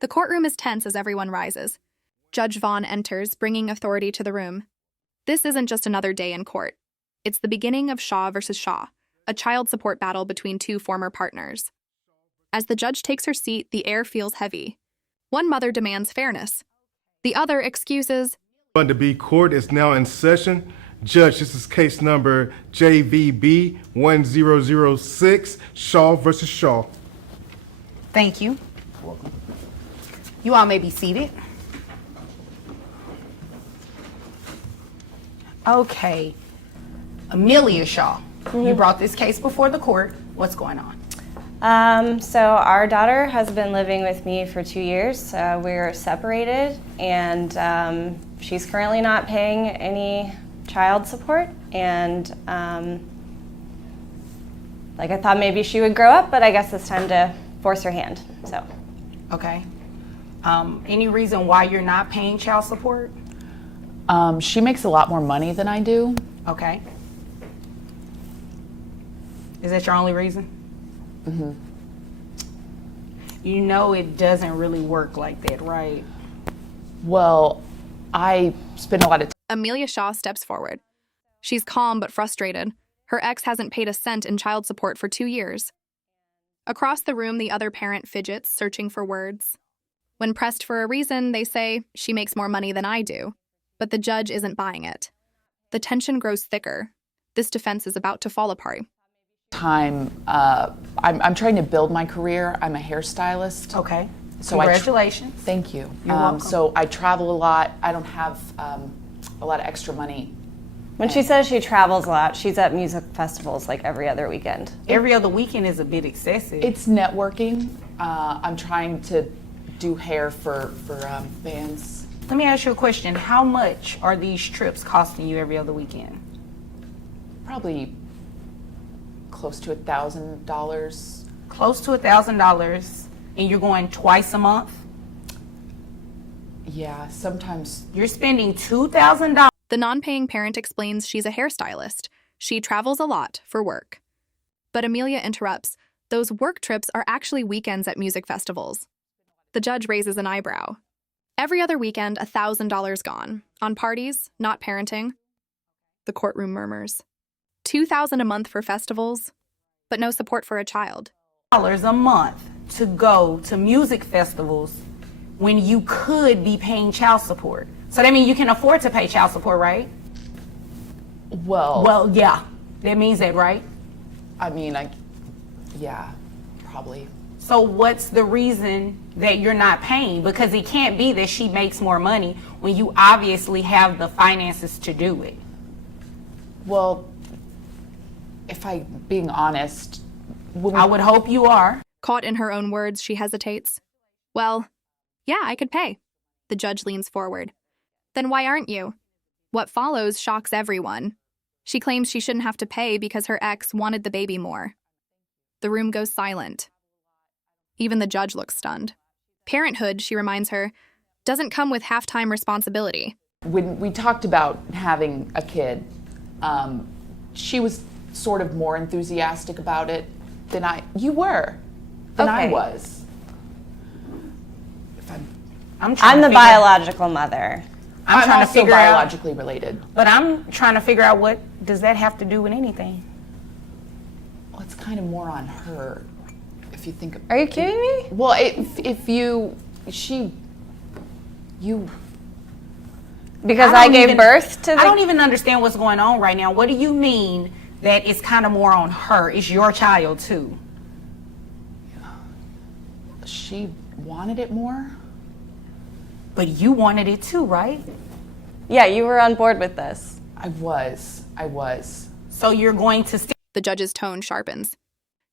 The courtroom is tense as everyone rises. Judge Vaughn enters, bringing authority to the room. This isn't just another day in court. It's the beginning of Shaw versus Shaw, a child support battle between two former partners. As the judge takes her seat, the air feels heavy. One mother demands fairness. The other excuses. To be court is now in session. Judge, this is case number JVB 1006, Shaw versus Shaw. Thank you. Welcome. You all may be seated. Okay. Amelia Shaw, you brought this case before the court. What's going on? So our daughter has been living with me for 2 years. We're separated, and she's currently not paying any child support. And I thought maybe she would grow up, but I guess it's time to force her hand. So. Okay. Any reason why you're not paying child support? She makes a lot more money than I do. Okay. Is that your only reason? Mm-hmm. You know it doesn't really work like that, right? Well, I spend a lot of time. Amelia Shaw steps forward. She's calm but frustrated. Her ex hasn't paid a cent in child support for 2 years. Across the room, the other parent fidgets, searching for words. When pressed for a reason, they say, she makes more money than I do. But the judge isn't buying it. The tension grows thicker. This defense is about to fall apart. I'm trying to build my career. I'm a hairstylist. Okay. So congratulations. Thank you. You're welcome. So I travel a lot. I don't have a lot of extra money. When she says she travels a lot, she's at music festivals like every other weekend. Every other weekend is a bit excessive. It's networking. I'm trying to do hair for bands. Let me ask you a question. How much are these trips costing you every other weekend? Probably close to $1,000. Close to $1,000, and you're going twice a month? Yeah, sometimes. You're spending $2,000. The non-paying parent explains she's a hairstylist. She travels a lot for work. But Amelia interrupts. Those work trips are actually weekends at music festivals. The judge raises an eyebrow. Every other weekend, $1,000 gone. On parties, not parenting. The courtroom murmurs. $2,000 a month for festivals, but no support for a child. $2,000 a month to go to music festivals when you could be paying child support. So that means you can afford to pay child support, right? Well, yeah. That means that, right? Yeah, probably. So what's the reason that you're not paying? Because it can't be that she makes more money when you obviously have the finances to do it. Well, if I'm being honest, I would hope you are. Caught in her own words, she hesitates. Well, yeah, I could pay. The judge leans forward. Then why aren't you? What follows shocks everyone. She claims she shouldn't have to pay because her ex wanted the baby more. The room goes silent. Even the judge looks stunned. Parenthood, she reminds her, doesn't come with half-time responsibility. When we talked about having a kid, she was sort of more enthusiastic about it than I was. I'm the biological mother. I'm trying to figure out, biologically related. but I'm trying to figure out what does that have to do with anything? Well, it's kind of more on her, if you think. Are you kidding me? Well, Because I gave birth to I don't even understand what's going on right now. What do you mean that it's kind of more on her? It's your child too. She wanted it more. But you wanted it too, right? Yeah, you were on board with this. I was. So you're going to stay. The judge's tone sharpens.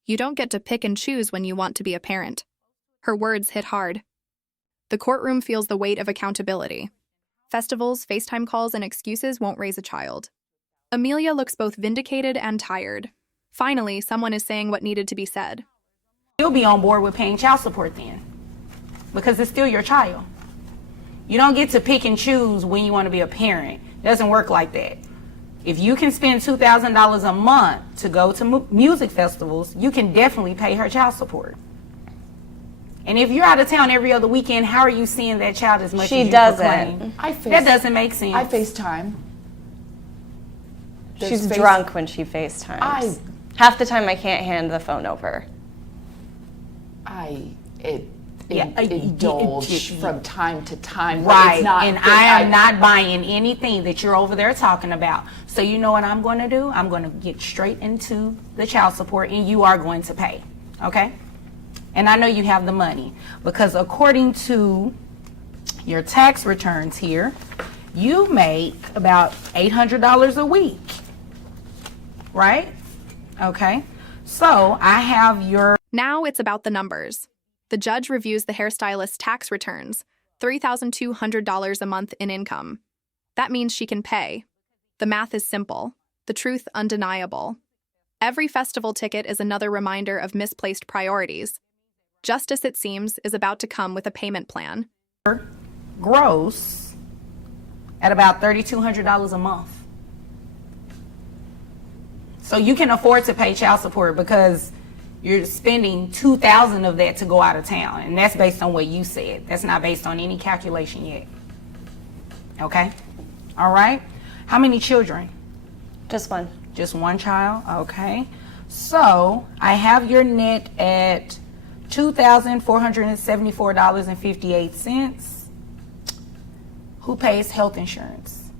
You don't get to pick and choose when you want to be a parent. Her words hit hard. The courtroom feels the weight of accountability. Festivals, FaceTime calls, and excuses won't raise a child. Amelia looks both vindicated and tired. Finally, someone is saying what needed to be said. You'll be on board with paying child support then, because it's still your child. You don't get to pick and choose when you want to be a parent. It doesn't work like that. If you can spend $2,000 a month to go to music festivals, you can definitely pay her child support. And if you're out of town every other weekend, how are you seeing that child as much She as you doesn't. proclaim? That doesn't make sense. I FaceTime. She's drunk when she FaceTimes. Half the time I can't hand the phone over. Indulge from time to time. Right, it's not, and I am not buying anything that you're over there talking about. So you know what I'm going to do? I'm going to get straight into the child support, and you are going to pay, okay? And I know you have the money, because according to your tax returns here, you make about $800 a week, right? Okay, so I have your... Now it's about the numbers. The judge reviews the hairstylist's tax returns, $3,200 a month in income. That means she can pay. The math is simple, the truth undeniable. Every festival ticket is another reminder of misplaced priorities. Justice, it seems, is about to come with a payment plan. Gross at about $3,200 a month. So you can afford to pay child support because you're spending $2,000 of that to go out of town, and that's based on what you said. That's not based on any calculation yet. Okay? All right? How many children? Just one. Just one child? Okay. So I have your net at $2,474.58. Who pays health insurance?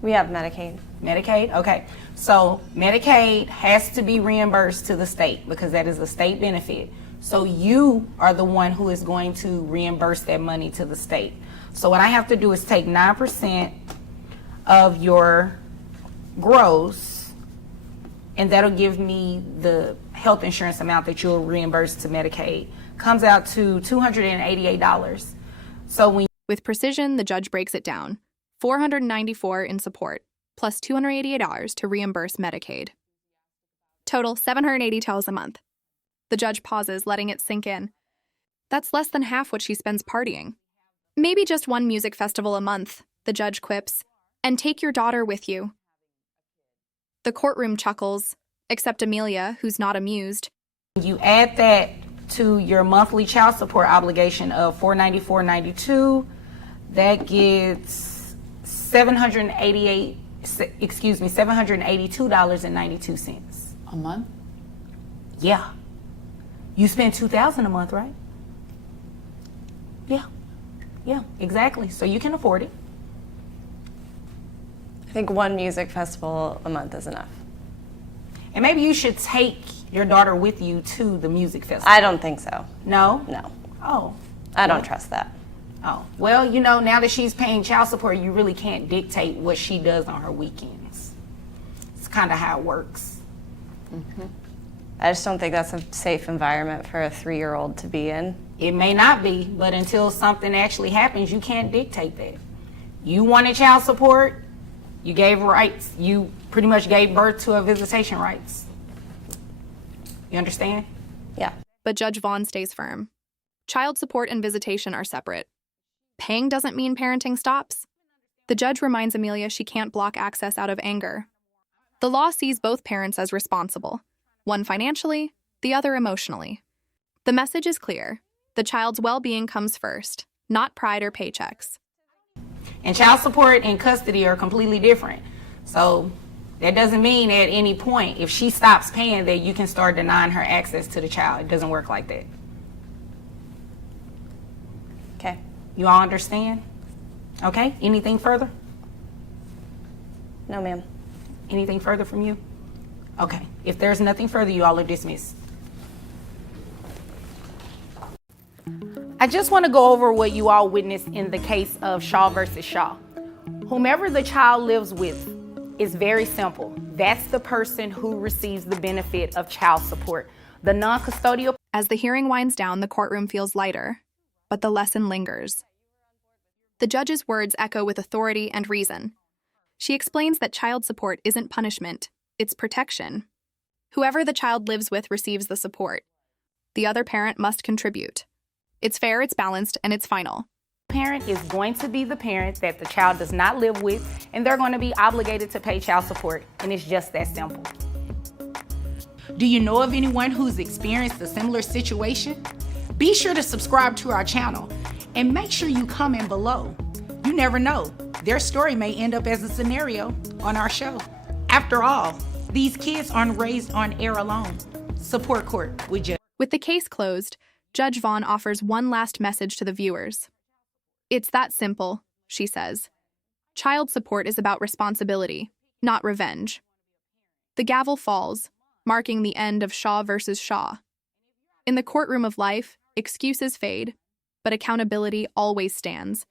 We have Medicaid. Medicaid? Okay. So Medicaid has to be reimbursed to the state because that is a state benefit. So you are the one who is going to reimburse that money to the state. So what I have to do is take 9% of your gross, and that'll give me the health insurance amount that you'll reimburse to Medicaid. Comes out to $288. So when With precision, the judge breaks it down. $494 in support, plus $288 to reimburse Medicaid. Total $780 a month. The judge pauses, letting it sink in. That's less than half what she spends partying. Maybe just one music festival a month, the judge quips, and take your daughter with you. The courtroom chuckles, except Amelia, who's not amused. you add that to your monthly child support obligation of $494.92, that gets $782.92. A month? Yeah. You spend $2,000 a month, right? Yeah. Yeah, exactly. So you can afford it. I think one music festival a month is enough. And maybe you should take your daughter with you to the music festival. I don't think so. No? No. Oh. I don't trust that. Oh. Well, you know, now that she's paying child support, you really can't dictate what she does on her weekends. It's kind of how it works. Mm-hmm. I just don't think that's a safe environment for a 3-year-old to be in. It may not be, but until something actually happens, you can't dictate that. You wanted child support, you gave rights. You pretty much gave birth to a visitation rights. You understand? Yeah. But Judge Vaughn stays firm. Child support and visitation are separate. Paying doesn't mean parenting stops. The judge reminds Amelia she can't block access out of anger. The law sees both parents as responsible, one financially, the other emotionally. The message is clear. The child's well-being comes first, not pride or paychecks. And child support and custody are completely different. So that doesn't mean at any point, if she stops paying, that you can start denying her access to the child. It doesn't work like that. Okay. You all understand? Okay, anything further? No, ma'am. Anything further from you? Okay, if there's nothing further, you all are dismissed. I just want to go over what you all witnessed in the case of Shaw versus Shaw. Whomever the child lives with is very simple. That's the person who receives the benefit of child support. The non-custodial. As the hearing winds down, the courtroom feels lighter, but the lesson lingers. The judge's words echo with authority and reason. She explains that child support isn't punishment, it's protection. Whoever the child lives with receives the support. The other parent must contribute. It's fair, it's balanced, and it's final. Parent is going to be the parent that the child does not live with, and they're going to be obligated to pay child support, and it's just that simple. Do you know of anyone who's experienced a similar situation? Be sure to subscribe to our channel and make sure you comment below. You never know, their story may end up as a scenario on our show. After all, these kids aren't raised on air alone. Support court with Judge. With the case closed, Judge Vaughn offers one last message to the viewers. It's that simple, she says. Child support is about responsibility, not revenge. The gavel falls, marking the end of Shaw versus Shaw. In the courtroom of life, excuses fade, but accountability always stands.